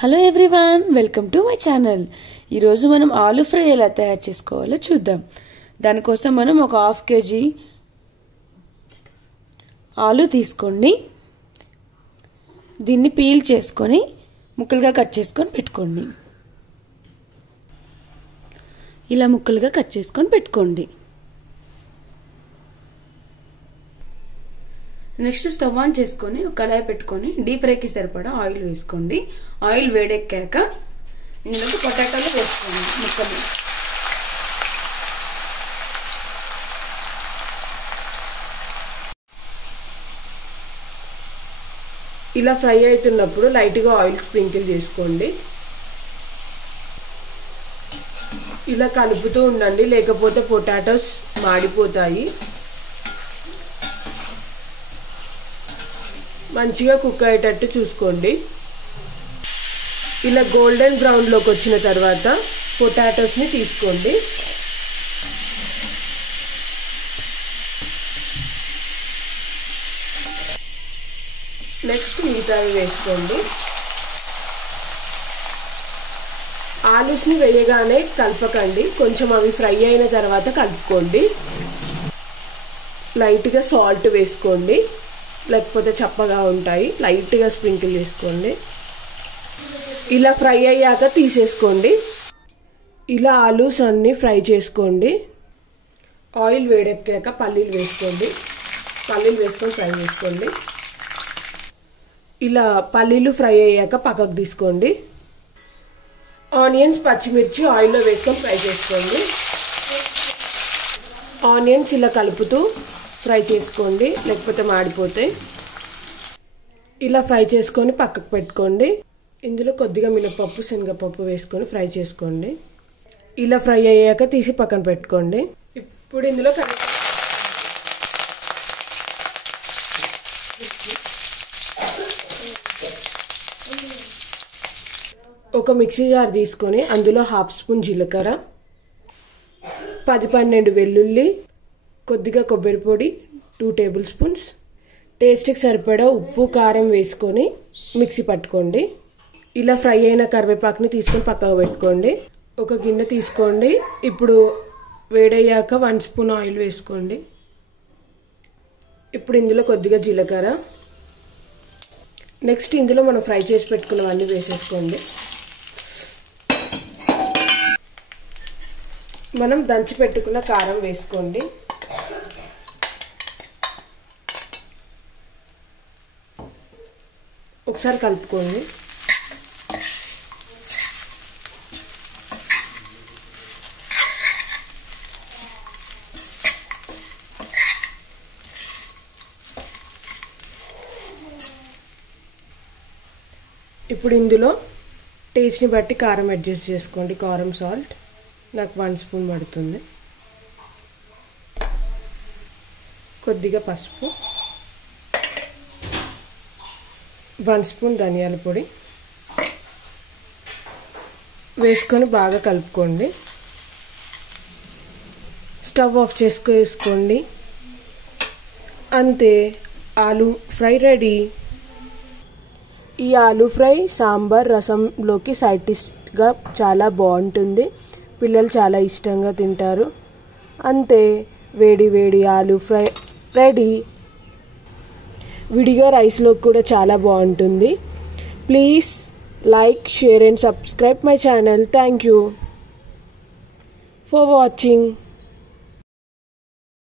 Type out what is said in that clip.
Hello everyone, welcome to my channel. ఈరోజు మనం ఆలు ఫ్రై ఎలా తయారు చేసుకోవాలో చూద్దాం. దానికోసం మనం ఒక 1/2 kg ఆలు తీసుకోండి. దీన్ని పీల్ చేసుకొని ముక్కలుగా కట్ చేసుకొని పెట్టుకోండి. ఇలా ముక్కలుగా కట్ చేసుకొని పెట్టుకోండి. నెక్స్ట్ స్టవ్ ఆన్ చేసుకొని ఒక కడాయి పెట్టుకొని డీప్ ఫ్రైకి సరిపడా ఆయిల్ వేసుకోండి. ఆయిల్ వేడెక్కాక ఇందులోకి పొటాటోలు వేసుకోండి. ముక్కలు ఇలా ఫ్రై అవుతున్నప్పుడు లైట్గా ఆయిల్ స్ప్రింకిల్ చేసుకోండి. ఇలా కలుపుతూ ఉండండి, లేకపోతే పొటాటోస్ మాడిపోతాయి. మంచిగా కుక్ అయ్యేటట్టు చూసుకోండి. ఇలా గోల్డెన్ బ్రౌన్లోకి వచ్చిన తర్వాత పొటాటోస్ని తీసుకోండి. నెక్స్ట్ మిగతావి వేసుకోండి. ఆలూస్ని వేయగానే కలపకండి, కొంచెం అవి ఫ్రై అయిన తర్వాత కలుపుకోండి. లైట్గా సాల్ట్ వేసుకోండి, లేకపోతే చప్పగా ఉంటాయి. లైట్గా స్ప్రింకిల్ చేసుకోండి. ఇలా ఫ్రై అయ్యాక తీసేసుకోండి. ఇలా ఆలూస్ అన్నీ ఫ్రై చేసుకోండి. ఆయిల్ వేడెక్కాక పల్లీలు వేసుకోండి. పల్లీలు వేసుకొని ఫ్రై చేసుకోండి. ఇలా పల్లీలు ఫ్రై అయ్యాక పక్కకు తీసుకోండి. ఆనియన్స్, పచ్చిమిర్చి ఆయిల్లో వేసుకొని ఫ్రై చేసుకోండి. ఆనియన్స్ ఇలా కలుపుతూ ఫ్రై చేసుకోండి, లేకపోతే మాడిపోతాయి. ఇలా ఫ్రై చేసుకొని పక్కకు పెట్టుకోండి. ఇందులో కొద్దిగా మినపప్పు, శనగపప్పు వేసుకొని ఫ్రై చేసుకోండి. ఇలా ఫ్రై అయ్యాక తీసి పక్కన పెట్టుకోండి. ఇప్పుడు ఇందులో ఒక మిక్సీ జార్ తీసుకొని అందులో 1/2 స్పూన్ జీలకర్ర, 10-12 వెల్లుల్లి, కొద్దిగా కొబ్బరి పొడి 2 టేబుల్ స్పూన్స్, టేస్ట్కి సరిపడా ఉప్పు, కారం వేసుకొని మిక్సీ పట్టుకోండి. ఇలా ఫ్రై అయిన కరివేపాకుని తీసుకొని పక్కకు పెట్టుకోండి. ఒక గిన్నె తీసుకోండి. ఇప్పుడు వేడయ్యాక 1 స్పూన్ ఆయిల్ వేసుకోండి. ఇప్పుడు ఇందులో కొద్దిగా జీలకర్ర, నెక్స్ట్ ఇందులో మనం ఫ్రై చేసి పెట్టుకున్నవన్నీ వేసేసుకోండి. మనం దంచి పెట్టుకున్న కారం వేసుకోండి. ఒకసారి కలుపుకోండి. ఇప్పుడు ఇందులో టేస్ట్ని బట్టి కారం అడ్జస్ట్ చేసుకోండి. కారం, సాల్ట్ నాకు 1 స్పూన్ పడుతుంది. కొద్దిగా పసుపు, 1 స్పూన్ ధనియాల పొడి వేసుకొని బాగా కలుపుకోండి. స్టవ్ ఆఫ్ చేసుకోండి. అంతే, ఆలు ఫ్రై రెడీ. ఈ ఆలు ఫ్రై సాంబార్, రసంలోకి సైడ్ డిష్గా చాలా బాగుంటుంది. పిల్లలు చాలా ఇష్టంగా తింటారు. అంతే, వేడి వేడి ఆలు ఫ్రై రెడీ. విడిగా రైస్లో కూడా చాలా బాగుంటుంది. Please like, share and subscribe my channel. Thank you for watching.